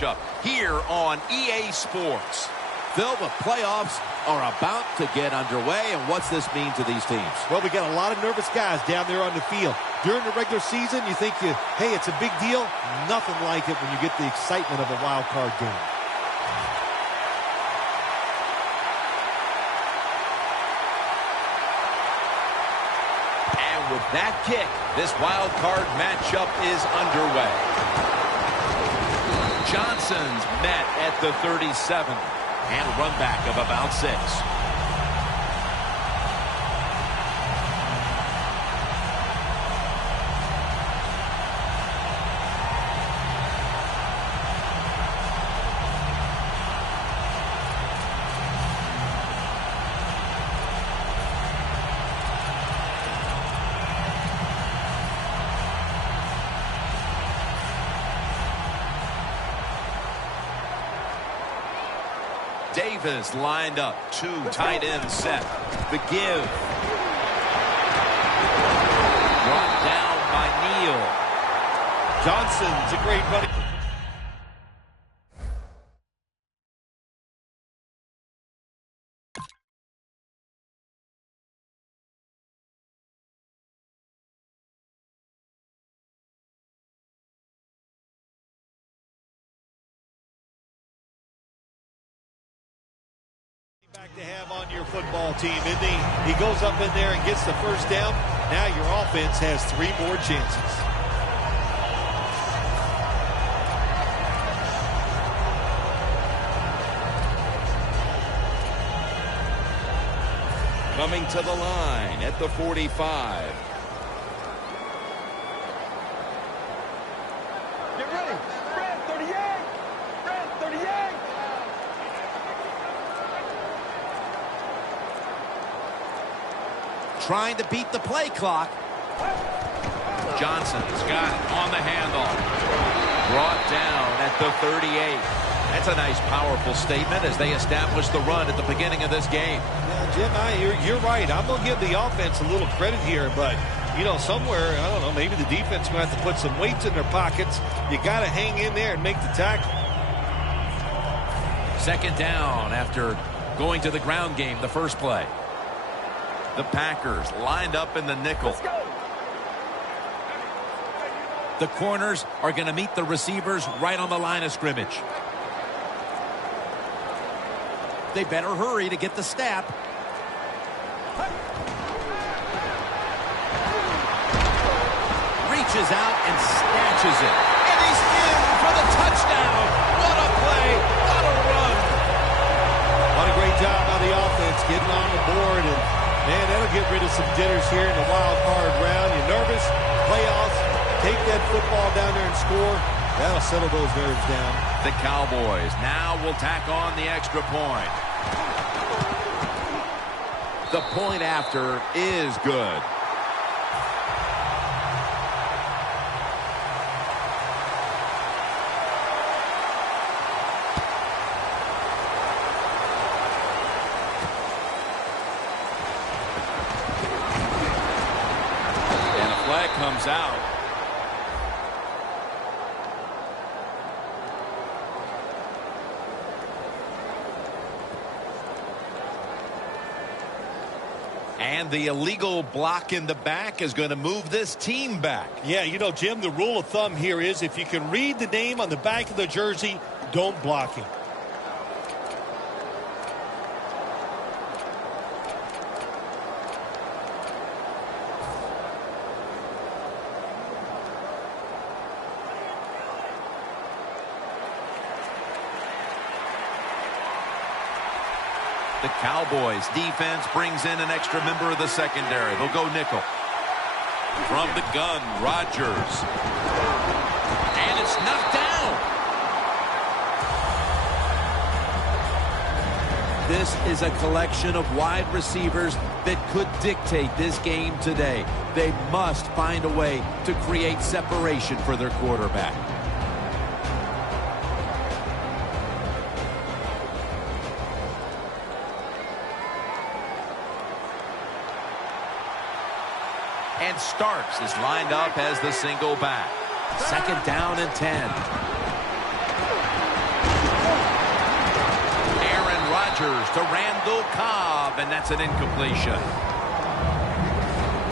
Up here on EA Sports. Phil, the playoffs are about to get underway, and what's this mean to these teams? Well, we got a lot of nervous guys down there on the field. During the regular season, you think, hey, it's a big deal. Nothing like it when you get the excitement of a wild card game. And with that kick, this wild card matchup is underway. Johnson's met at the 37 and a run back of about 6. Davis lined up, 2 tight ends set. The give. Brought down by Neal. Johnson's a great running. Back to have on your football team, isn't he? He goes up in there and gets the first down. Now your offense has 3 more chances. Coming to the line at the 45. Get ready. Red 38. Red 38. Trying to beat the play clock. Johnson's got it on the handoff. Brought down at the 38. That's a nice, powerful statement as they establish the run at the beginning of this game. Yeah, Jim, you're right. I'm going to give the offense a little credit here, but, you know, somewhere, I don't know, maybe the defense is going to have to put some weights in their pockets. You got to hang in there and make the tackle. Second down after going to the ground game the first play. The Packers lined up in the nickel. The corners are going to meet the receivers right on the line of scrimmage. They better hurry to get the snap. Reaches out and snatches it. And he's in for the touchdown. What a play. What a run. What a great job by the offense getting on the board. And, man, that'll get rid of some jitters here in the wild card round. You're nervous. Playoffs. Take that football down there and score. That'll settle those nerves down. The Cowboys now will tack on the extra point. The point after is good. And a flag comes out. And the illegal block in the back is going to move this team back. Yeah, you know, Jim, the rule of thumb here is if you can read the name on the back of the jersey, don't block him. The Cowboys defense brings in an extra member of the secondary. They'll go nickel. From the gun, Rodgers. And it's knocked down. This is a collection of wide receivers that could dictate this game today. They must find a way to create separation for their quarterback. And Starks is lined up as the single back. Second down and 10. Rodgers to Randall Cobb, and that's an incompletion.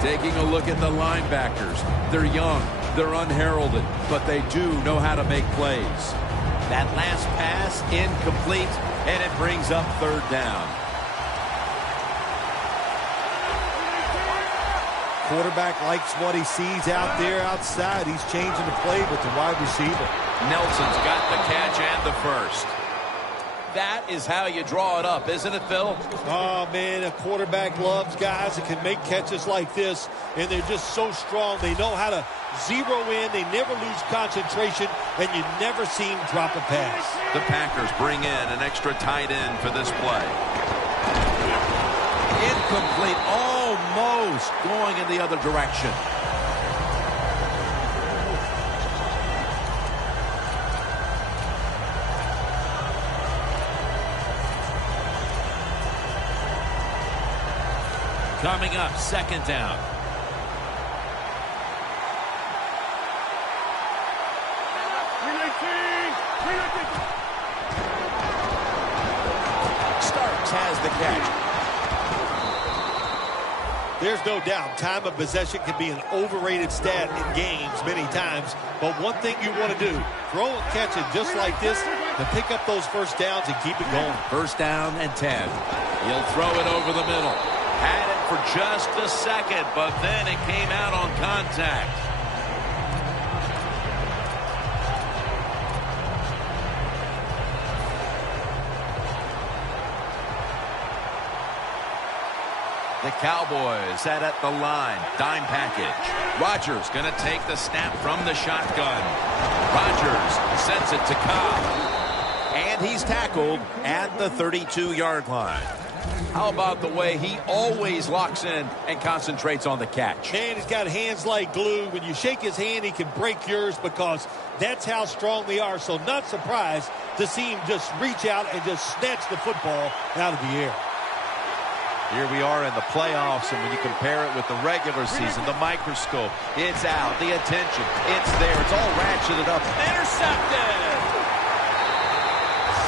Taking a look at the linebackers. They're young, they're unheralded, but they do know how to make plays. That last pass, incomplete, and it brings up third down. Quarterback likes what he sees out there outside. He's changing the play with the wide receiver. Nelson's got the catch and the first. That is how you draw it up, isn't it, Phil? Oh, man, a quarterback loves guys that can make catches like this, and they're just so strong. They know how to zero in. They never lose concentration, and you never see him drop a pass. The Packers bring in an extra tight end for this play. Incomplete, almost going in the other direction. Coming up, second down. Starks has the catch. There's no doubt time of possession can be an overrated stat in games many times, but one thing you want to do, throw and catch it just like this to pick up those first downs and keep it going. First down and 10. He'll throw it over the middle. Had it for just a second, but then it came out on contact. The Cowboys set at the line. Dime package. Rodgers going to take the snap from the shotgun. Rodgers sends it to Cobb. And he's tackled at the 32-yard line. How about the way he always locks in and concentrates on the catch? Man, he's got hands like glue. When you shake his hand, he can break yours because that's how strong they are. So not surprised to see him just reach out and just snatch the football out of the air. Here we are in the playoffs, and when you compare it with the regular season, the microscope, it's out, the attention, it's there, it's all ratcheted up. Intercepted!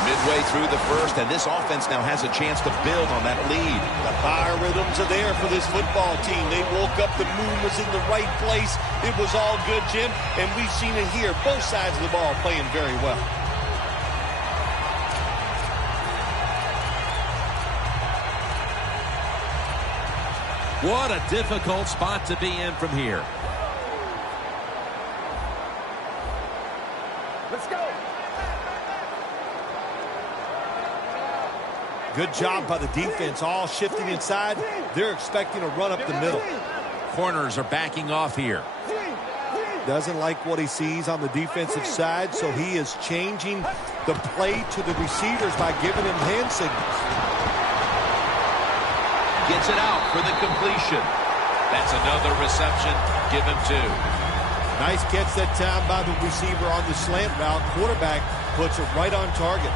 Midway through the first, and this offense now has a chance to build on that lead. The biorhythms are there for this football team. They woke up, the moon was in the right place. It was all good, Jim, and we've seen it here. Both sides of the ball playing very well. What a difficult spot to be in from here. Let's go. Good job by the defense, all shifting inside. They're expecting a run up the middle. Corners are backing off here. Doesn't like what he sees on the defensive side, so he is changing the play to the receivers by giving them hand signals. Gets it out for the completion. That's another reception. Give him 2. Nice catch that time by the receiver on the slant route. Quarterback puts it right on target.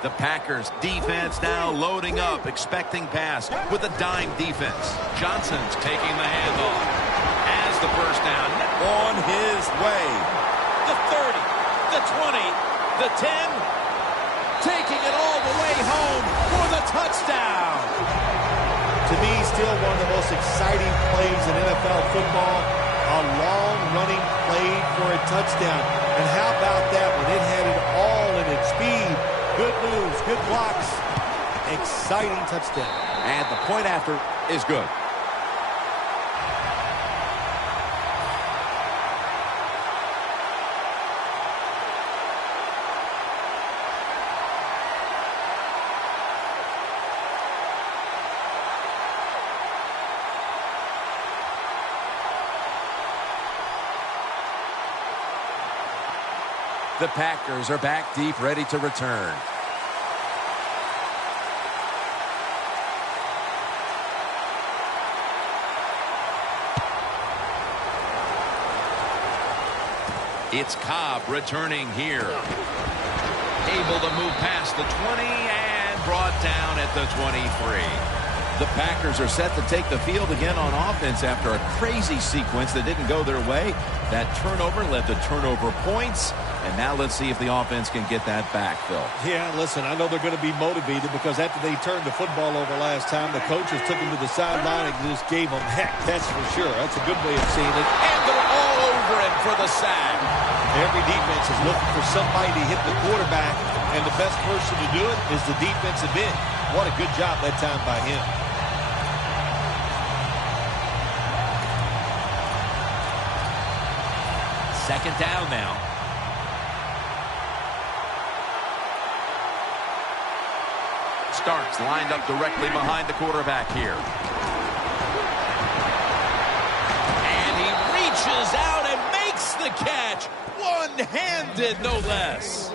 The Packers defense now loading up, expecting pass with a dime defense. Johnson's taking the handoff. As the first down On his way. The 30, the 20, the 10. Taking it all the way home for the touchdown. To me, still one of the most exciting plays in NFL football. A long-running play for a touchdown. And how about that when it had it all in its speed? Good moves, good blocks. Exciting touchdown. And the point after is good. The Packers are back deep, ready to return. It's Cobb returning here. Able to move past the 20 and brought down at the 23. The Packers are set to take the field again on offense after a crazy sequence that didn't go their way. That turnover led to turnover points. And now let's see if the offense can get that back, Phil. Yeah, listen, I know they're going to be motivated because after they turned the football over last time, the coaches took them to the sideline and just gave them heck. That's for sure. That's a good way of seeing it. And they're all over him for the sack. Every defense is looking for somebody to hit the quarterback, and the best person to do it is the defensive end. What a good job that time by him. Second down now. Starks lined up directly behind the quarterback here. And he reaches out and makes the catch. One-handed, no less.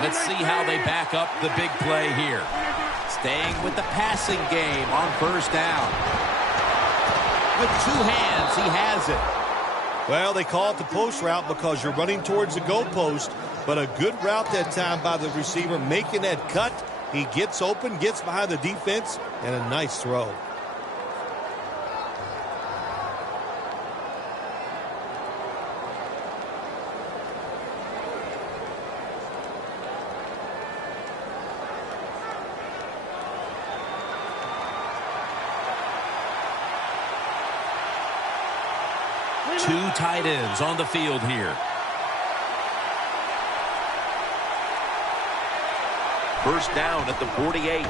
Let's see how they back up the big play here. Staying with the passing game on first down. With two hands, he has it. Well, they call it the post route because you're running towards the goalpost, but a good route that time by the receiver making that cut. He gets open, gets behind the defense, and a nice throw. Two tight ends on the field here. First down at the 48.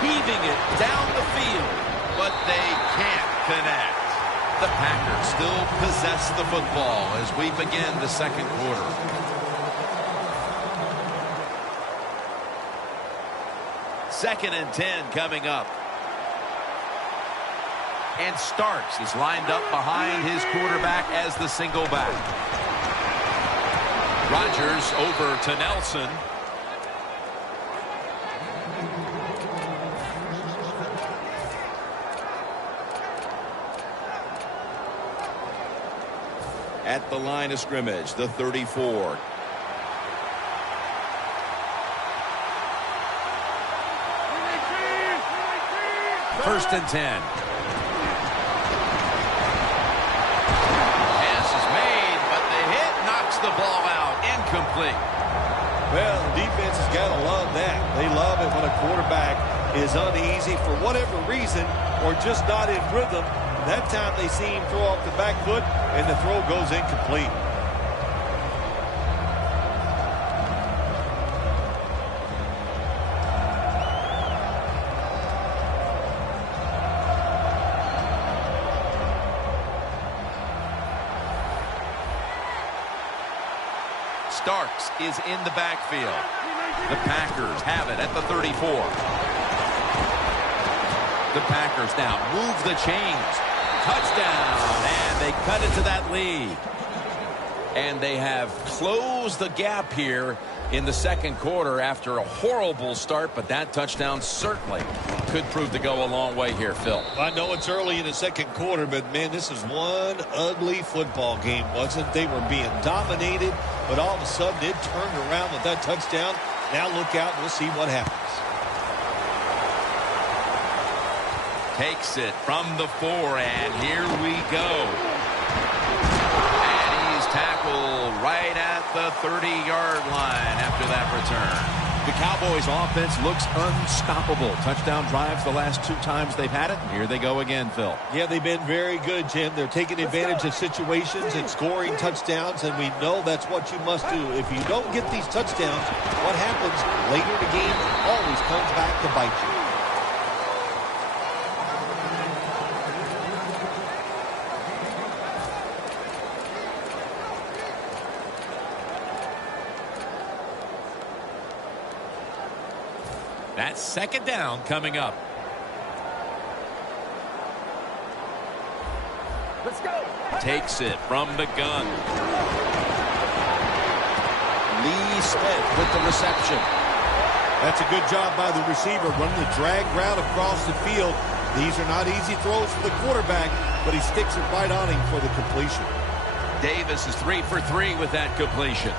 Heaving it down the field. But they can't connect. The Packers still possess the football as we begin the second quarter. Second and 10 coming up. And Starks is lined up behind his quarterback as the single back. Rodgers over to Nelson. At the line of scrimmage, the 34. First and 10. The ball out, incomplete. Well, the defense has got to love that. They love it when a quarterback is uneasy for whatever reason or just not in rhythm. That time they see him throw off the back foot and the throw goes incomplete. Starks is in the backfield. The Packers have it at the 34. The Packers now move the chains. Touchdown, and they cut into that lead. And they have closed the gap here in the second quarter after a horrible start, but that touchdown certainly could prove to go a long way here, Phil. I know it's early in the second quarter, but, man, this is one ugly football game, wasn't it? They were being dominated, but all of a sudden it turned around with that touchdown. Now look out, we'll see what happens. Takes it from the 4, and here we go. And he's tackled right at the 30-yard line after that return. The Cowboys' offense looks unstoppable. Touchdown drives the last 2 times they've had it. Here they go again, Phil. Yeah, they've been very good, Jim. They're taking advantage of situations and scoring touchdowns, and we know that's what you must do. If you don't get these touchdowns, what happens later in the game always comes back to bite you. That's second down coming up. Let's go. Takes it from the gun. Lee Smith with the reception. That's a good job by the receiver, running the drag route across the field. These are not easy throws for the quarterback, but he sticks it right on him for the completion. Davis is 3 for 3 with that completion.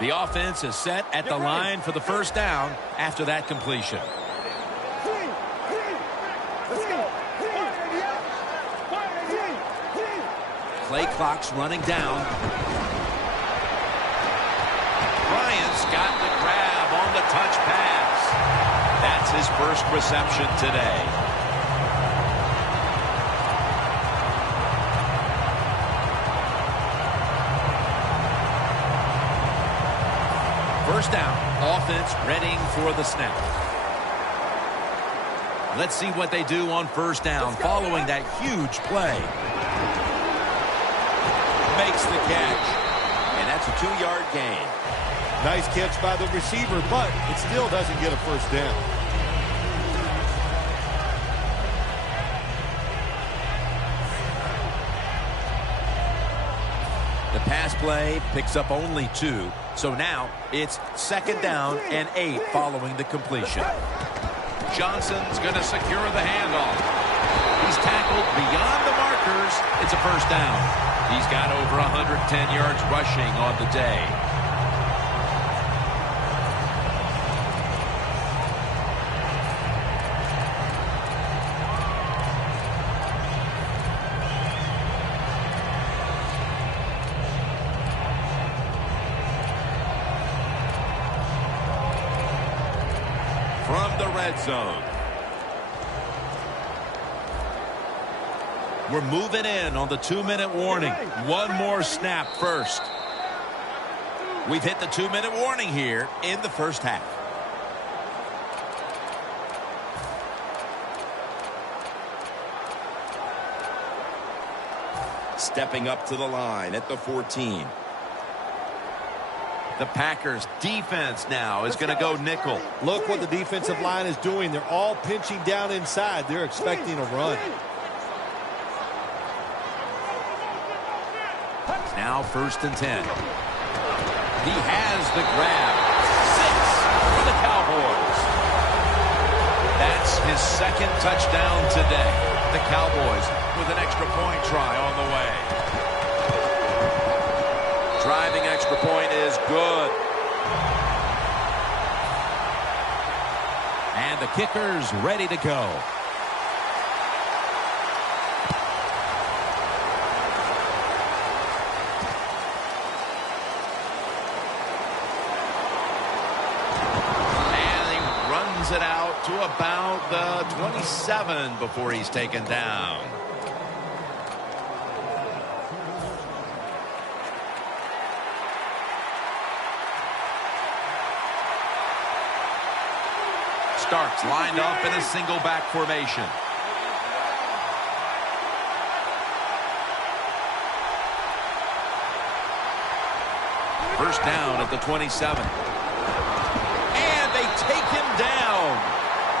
The offense is set at the line for the first down after that completion. Let's go. Play clock's running down. Bryant's got the grab on the touch pass. That's his first reception today. First down, offense readying for the snap. Let's see what they do on first down following that huge play. Makes the catch, and that's a 2-yard gain. Nice catch by the receiver, but it still doesn't get a first down. The pass play picks up only 2, so now it's second down and 8 following the completion. Johnson's going to secure the handoff. He's tackled beyond the markers. It's a first down. He's got over 110 yards rushing on the day. From the red zone. We're moving in on the 2-minute warning. One more snap first. We've hit the 2-minute warning here in the first half. Stepping up to the line at the 14. The Packers defense now is going to go nickel. Look what the defensive line is doing. They're all pinching down inside. They're expecting a run. Now 1st and 10. He has the grab. 6 for the Cowboys. That's his second touchdown today. The Cowboys with an extra point try on the way. Driving extra point is good. And the kicker's ready to go. It out to about the 27 before he's taken down. Starks lined up in a single back formation. First down at the 27. Take him down.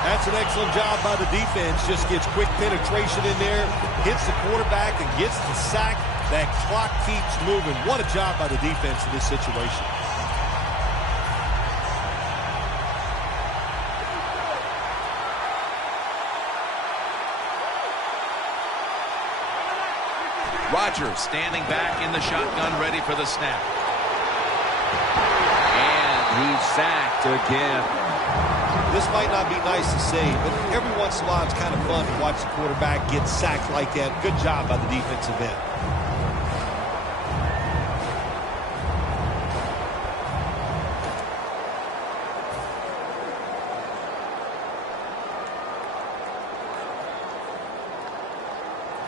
That's an excellent job by the defense. Just gets quick penetration in there, hits the quarterback, and gets the sack. That clock keeps moving. What a job by the defense in this situation. Rodgers standing back in the shotgun, ready for the snap. And he's sacked again. This might not be nice to say, but every once in a while it's kind of fun to watch the quarterback get sacked like that. Good job by the defensive end.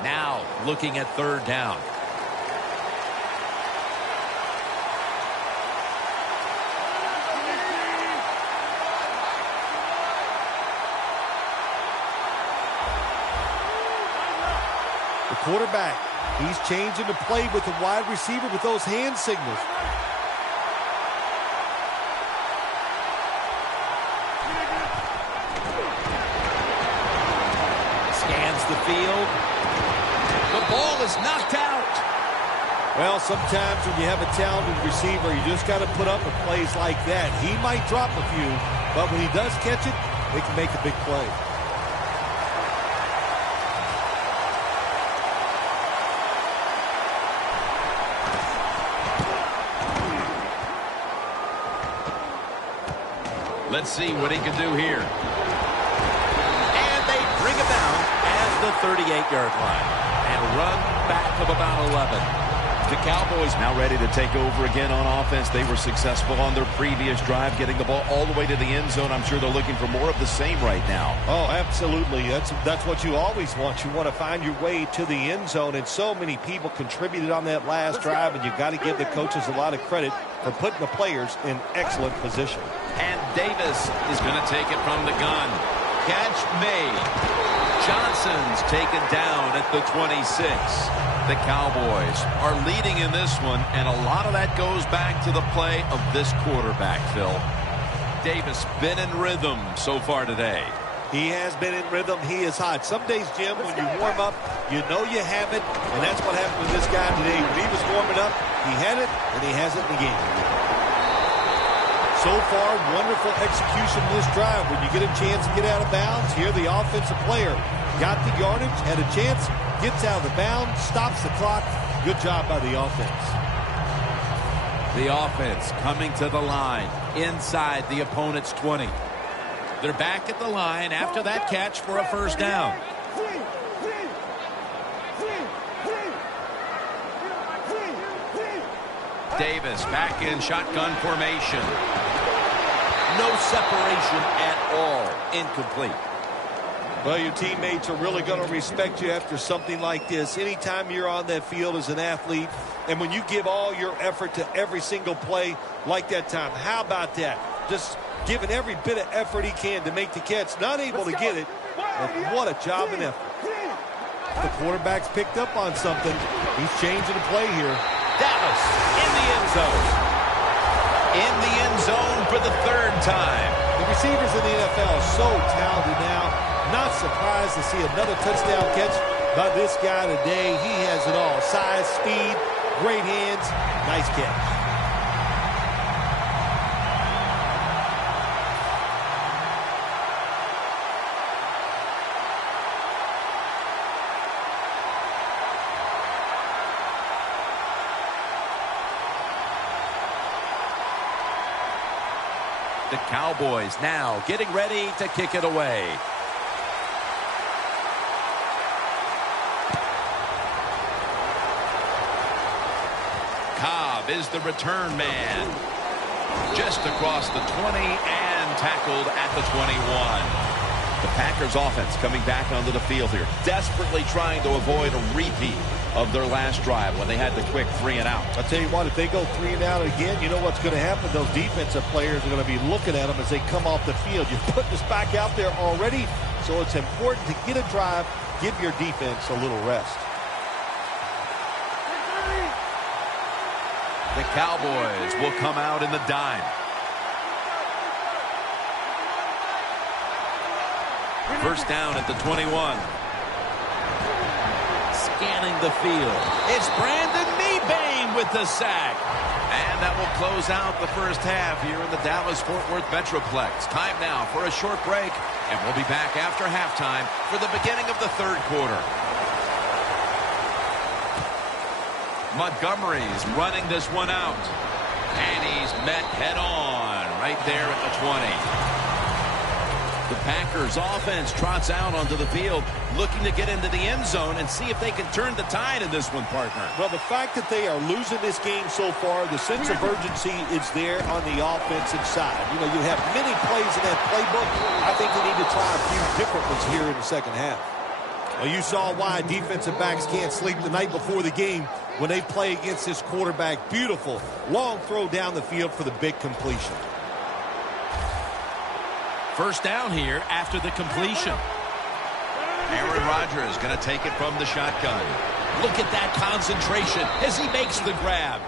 Now looking at 3rd down. Quarterback, he's changing the play with the wide receiver with those hand signals. the field. The ball is knocked out. Well, sometimes when you have a talented receiver, you just got to put up with plays like that. He might drop a few, but when he does catch it, he can make a big play. Let's see what he can do here. And they bring him down at the 38-yard line. And a run back of about 11. The Cowboys now ready to take over again on offense. They were successful on their previous drive, getting the ball all the way to the end zone. I'm sure they're looking for more of the same right now. Oh, absolutely. That's what you always want. You want to find your way to the end zone, and so many people contributed on that last drive, and you've got to give the coaches a lot of credit for putting the players in excellent position. And Davis is going to take it from the gun. Catch made. Johnson's taken down at the 26. The Cowboys are leading in this one, and a lot of that goes back to the play of this quarterback, Phil. Davis been in rhythm so far today. He has been in rhythm. He is hot. Some days, Jim, when you warm up, you know you have it, and that's what happened with this guy today. When he was warming up, he had it, and he has it in the game. So far, wonderful execution in this drive. When you get a chance to get out of bounds, here the offensive player got the yardage, had a chance, gets out of the bounds, stops the clock. Good job by the offense. The offense coming to the line inside the opponent's 20. They're back at the line after that catch for a first down. Davis back in shotgun formation. No separation at all. Incomplete. Well, your teammates are really going to respect you after something like this. Anytime you're on that field as an athlete, and when you give all your effort to every single play like that time, how about that? Just giving every bit of effort he can to make the catch. Not able to get it, but what a job and effort. The quarterback's picked up on something. He's changing the play here. Dallas in the end zone. In the end zone for the third time. The receivers in the NFL are so talented now. Not surprised to see another touchdown catch by this guy today. He has it all. Size, speed, great hands, nice catch. The Cowboys now getting ready to kick it away. Cobb is the return man. Just across the 20 and tackled at the 21. The Packers offense coming back onto the field here, desperately trying to avoid a repeat of their last drive when they had the quick 3 and out. I'll tell you what, if they go 3 and out again, you know what's going to happen. Those defensive players are going to be looking at them as they come off the field. You've put this back out there already, so it's important to get a drive, give your defense a little rest. The Cowboys will come out in the dime. First down at the 21. Scanning the field. It's Brandon Mebane with the sack. And that will close out the first half here in the Dallas-Fort Worth Metroplex. Time now for a short break. And we'll be back after halftime for the beginning of the third quarter. Montgomery's running this one out. And he's met head on right there at the 20. The Packers offense trots out onto the field, looking to get into the end zone and see if they can turn the tide in this one, partner. Well, the fact that they are losing this game so far, the sense of urgency is there on the offensive side. You know, you have many plays in that playbook. I think they need to try a few different ones here in the second half. Well, you saw why defensive backs can't sleep the night before the game when they play against this quarterback. Beautiful long throw down the field for the big completion. First down here after the completion. Aaron Rodgers going to take it from the shotgun. Look at that concentration as he makes the grab.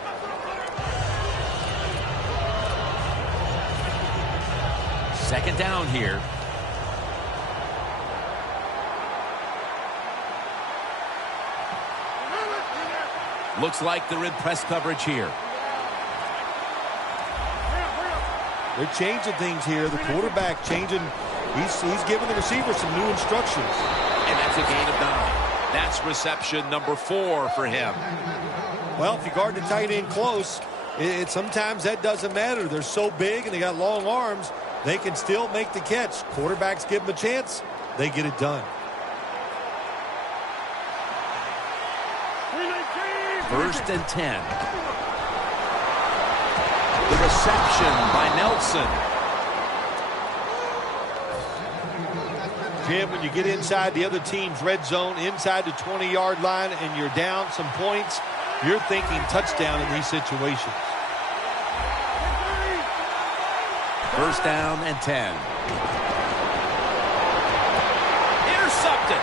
Second down here. Looks like they're in press coverage here. They're changing things here. The quarterback changing. He's giving the receiver some new instructions. And that's a gain of 9. That's reception number 4 for him. Well, if you guard the tight end close, sometimes that doesn't matter. They're so big and they got long arms, they can still make the catch. Quarterbacks give them a chance, they get it done. 1st and 10. The reception by Nelson. Jim, when you get inside the other team's red zone, inside the 20-yard line, and you're down some points, you're thinking touchdown in these situations. 1st down and 10. Intercepted.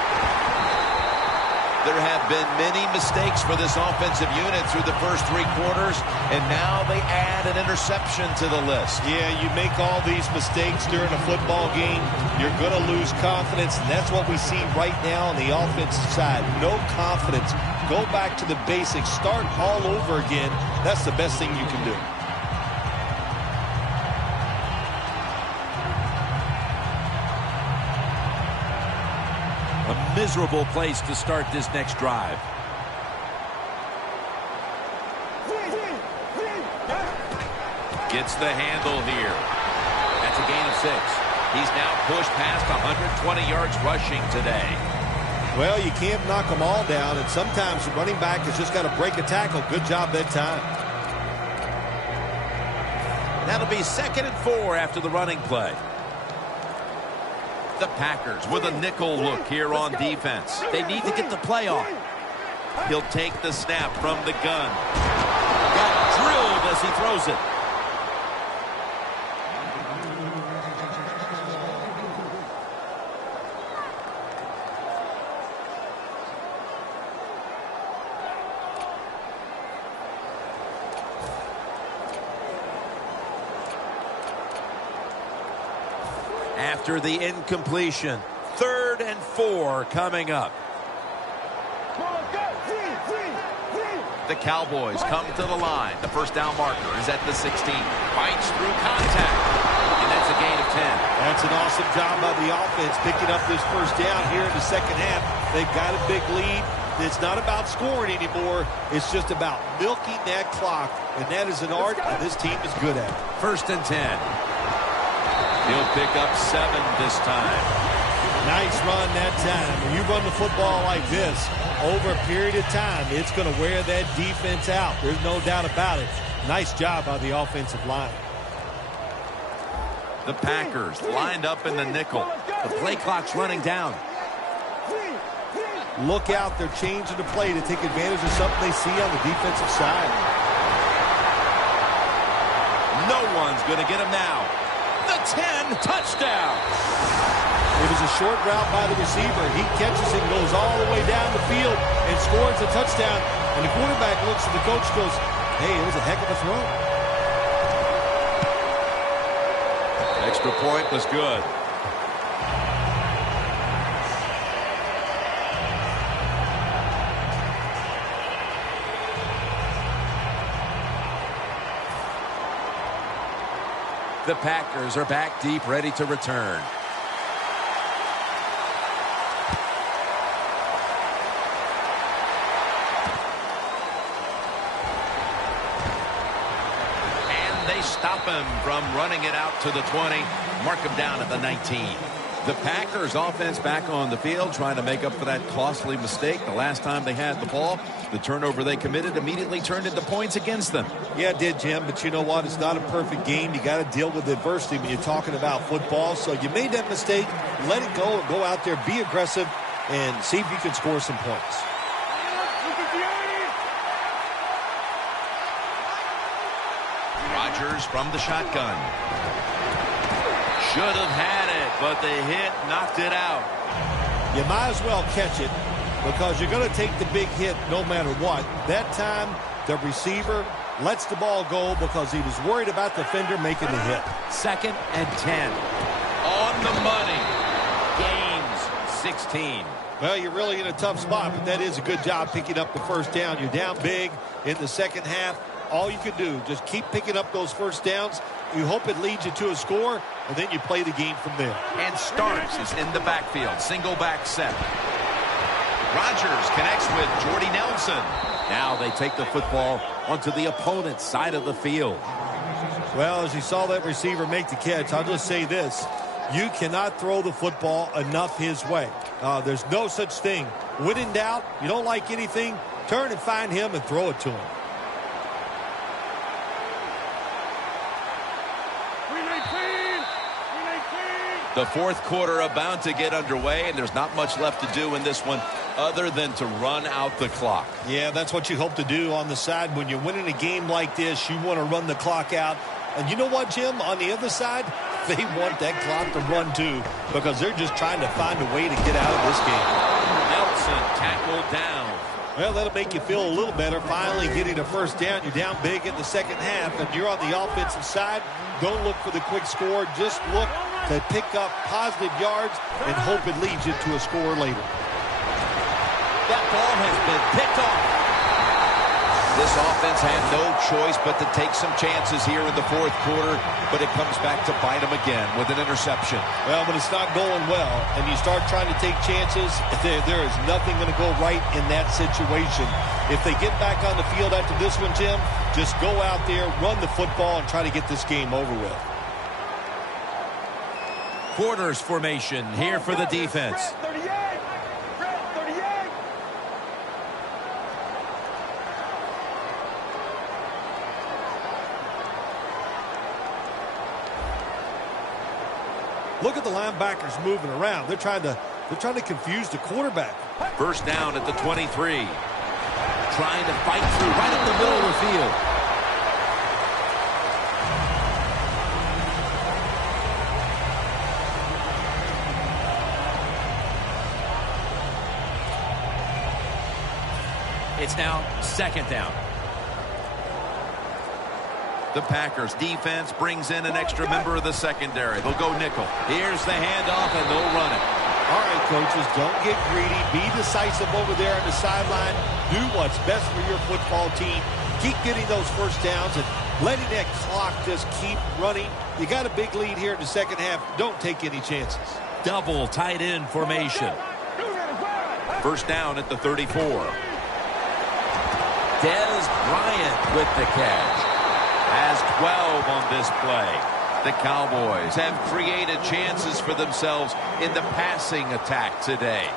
There have been many mistakes for this offensive unit through the first 3 quarters, and now they add an interception to the list. Yeah, you make all these mistakes during a football game, you're going to lose confidence, and that's what we see right now on the offensive side. No confidence. Go back to the basics. Start all over again. That's the best thing you can do. A miserable place to start this next drive. Gets the handle here. That's a gain of 6. He's now pushed past 120 yards rushing today. Well, you can't knock them all down, and sometimes the running back has just got to break a tackle. Good job that time. That'll be 2nd and 4 after the running play. The Packers with a nickel look here on defense. They need to get the play off. He'll take the snap from the gun. Got drilled as he throws it. After the incompletion, 3rd and 4 coming up. The Cowboys come to the line. The 1st down marker is at the 16. Fights through contact, and that's a gain of 10. That's an awesome job by the offense picking up this 1st down here in the 2nd half. They've got a big lead. It's not about scoring anymore. It's just about milking that clock, and that is an art, and this team is good at it. 1st and 10. He'll pick up 7 this time. Nice run that time. When you run the football like this, over a period of time, it's going to wear that defense out. There's no doubt about it. Nice job by the offensive line. The Packers lined up in the nickel. The play clock's running down. Look out. They're changing the play to take advantage of something they see on the defensive side. No one's going to get him now. The 10, touchdown. It was a short route by the receiver. He catches it, goes all the way down the field, and scores a touchdown. And the quarterback looks at the coach and goes, hey, it was a heck of a throw. Extra point was good. The Packers are back deep, ready to return. And they stop him from running it out to the 20. Mark him down at the 19. The Packers offense back on the field trying to make up for that costly mistake the last time they had the ball. The turnover they committed immediately turned into points against them. Yeah, it did, Jim, but you know what? It's not a perfect game. You got to deal with adversity when you're talking about football. So you made that mistake, let it go, and go out there, be aggressive, and see if you can score some points. Rodgers from the shotgun. Should have had it, but the hit knocked it out. You might as well catch it because you're going to take the big hit no matter what. That time, the receiver lets the ball go because he was worried about the defender making the hit. 2nd and 10. On the money. Gains 16. Well, you're really in a tough spot, but that is a good job picking up the first down. You're down big in the second half. All you can do, just keep picking up those first downs. You hope it leads you to a score, and then you play the game from there. And Starks is in the backfield. Single back set. Rodgers connects with Jordy Nelson. Now they take the football onto the opponent's side of the field. Well, as you saw that receiver make the catch, I'll just say this. You cannot throw the football enough his way. There's no such thing. When in doubt, you don't like anything, turn and find him and throw it to him. The fourth quarter about to get underway, and there's not much left to do in this one other than to run out the clock. Yeah, that's what you hope to do on the side. When you're winning a game like this, you want to run the clock out. And you know what, Jim? On the other side, they want that clock to run too, because they're just trying to find a way to get out of this game. Nelson tackled down. Well, that'll make you feel a little better. Finally getting a first down. You're down big in the second half, and you're on the offensive side. Don't look for the quick score. Just look to pick up positive yards and hope it leads you to a score later. That ball has been picked off. This offense had no choice but to take some chances here in the fourth quarter, but it comes back to bite them again with an interception. Well, but it's not going well, and you start trying to take chances, there is nothing going to go right in that situation. If they get back on the field after this one, Jim, just go out there, run the football, and try to get this game over with. Quarters formation here for the defense. Look at the linebackers moving around. They're trying to confuse the quarterback. First down at the 23. Trying to fight through right up the middle of the field. It's now second down. The Packers defense brings in an extra member of the secondary. They'll go nickel. Here's the handoff, and they'll run it. All right, coaches, don't get greedy. Be decisive over there on the sideline. Do what's best for your football team. Keep getting those first downs and letting that clock just keep running. You got a big lead here in the second half. Don't take any chances. Double tight end formation. First down at the 34. Dez Bryant with the catch. Has 12 on this play. The Cowboys have created chances for themselves in the passing attack today.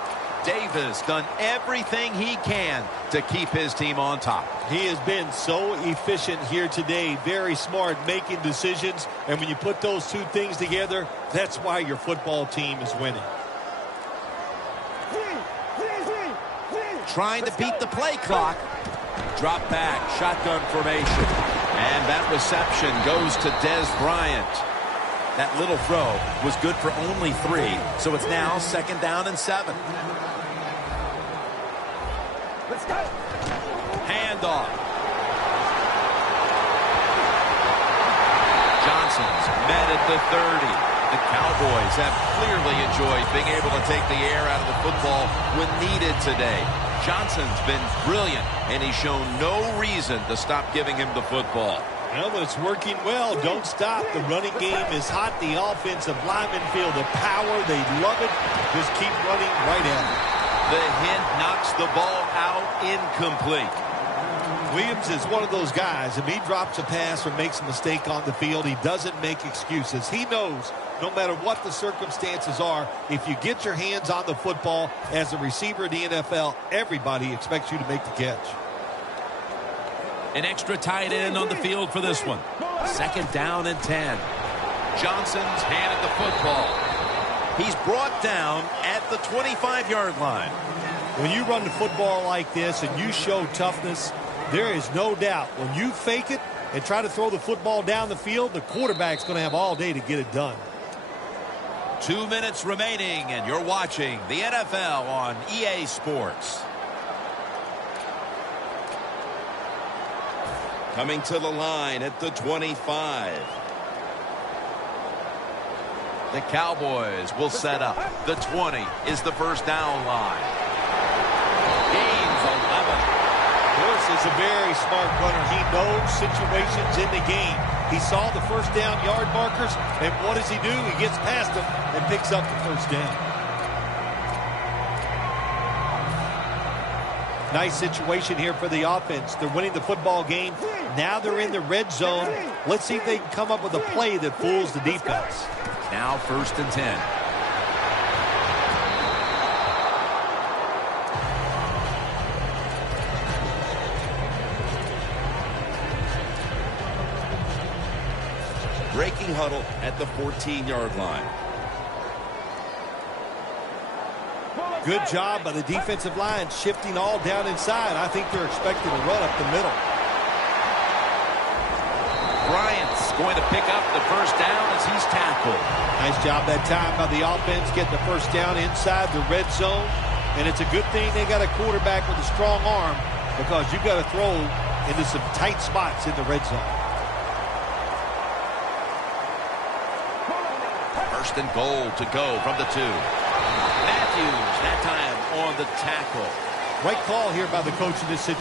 Davis done everything he can to keep his team on top. He has been so efficient here today. Very smart, making decisions. And when you put those two things together, that's why your football team is winning. Trying to beat the play clock. Drop back, shotgun formation. And that reception goes to Dez Bryant. That little throw was good for only 3, so it's now second down and 7. Let's go. Handoff. Johnson's met at the 30. The Cowboys have clearly enjoyed being able to take the air out of the football when needed today. Johnson's been brilliant, and he's shown no reason to stop giving him the football. Well, but it's working well. Don't stop. The running game is hot. The offensive linemen feel the power. They love it. Just keep running right at it. The hit knocks the ball out incomplete. Williams is one of those guys. If he drops a pass or makes a mistake on the field, he doesn't make excuses. He knows no matter what the circumstances are, if you get your hands on the football as a receiver in the NFL, everybody expects you to make the catch. An extra tight end on the field for this one. Second down and 10. Johnson's handed the football. He's brought down at the 25-yard line. When you run the football like this and you show toughness, there is no doubt when you fake it and try to throw the football down the field, the quarterback's going to have all day to get it done. 2 minutes remaining, and you're watching the NFL on EA Sports. Coming to the line at the 25. The Cowboys will set up. The 20 is the first down line. Gains 11. Lewis is a very smart runner. He knows situations in the game. He saw the first down yard markers, and what does he do? He gets past them and picks up the first down. Nice situation here for the offense. They're winning the football game. Now they're in the red zone. Let's see if they can come up with a play that fools the defense. Now 1st and 10. Breaking huddle at the 14-yard line. Good job by the defensive line shifting all down inside. I think they're expecting to run up the middle. Bryant's going to pick up the first down as he's tackled. Nice job that time by the offense getting the first down inside the red zone. And it's a good thing they got a quarterback with a strong arm, because you've got to throw into some tight spots in the red zone. 1st and goal to go from the 2. Matthews, that time on the tackle. Right call here by the coach in this situation.